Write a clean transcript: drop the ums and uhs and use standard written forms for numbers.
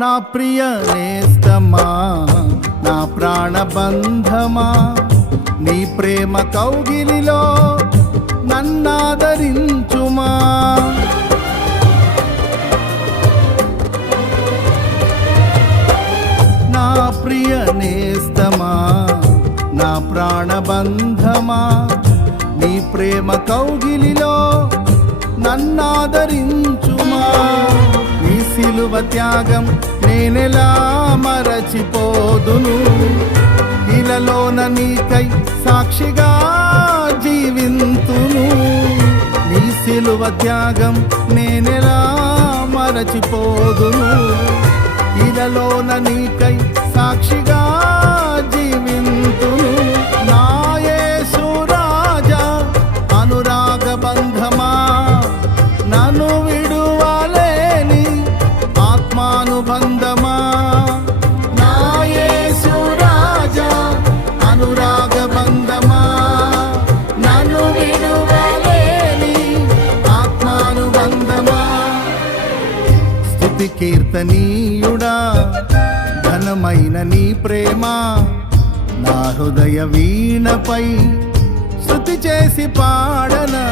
నా ప్రియ నేస్తమా, నా ప్రాణబంధమా, నీ ప్రేమ కౌగిలిలో నన్నాదరించుమా. నా ప్రియ నేస్తమా, నా ప్రాణబంధమా, నీ ప్రేమ కౌగిలిలో నన్నాదరించుమా. నీ సిలువ త్యాగం నేనెలా మరచిపోదును, ఇలలోన నీకై సాక్షిగా జీవింతును. నీ సిలువ త్యాగం నేనెలా మరచిపోదును, ఇలలోన నీకై సాక్షిగా జీవింతును. నా యేసు రాజా అనురాగ బంధమా, నన్ను విడువలేని ఆత్మానుబంధమా. నా యేసు రాజా అనురాగ బంధమా, నన్ను విడువలేని ఆత్మానుబంధమా. స్తుతి కీర్తనీయుడా, ఘనమైన నీ ప్రేమ నా హృదయ వీణపై శృతి చేసి పాడనా.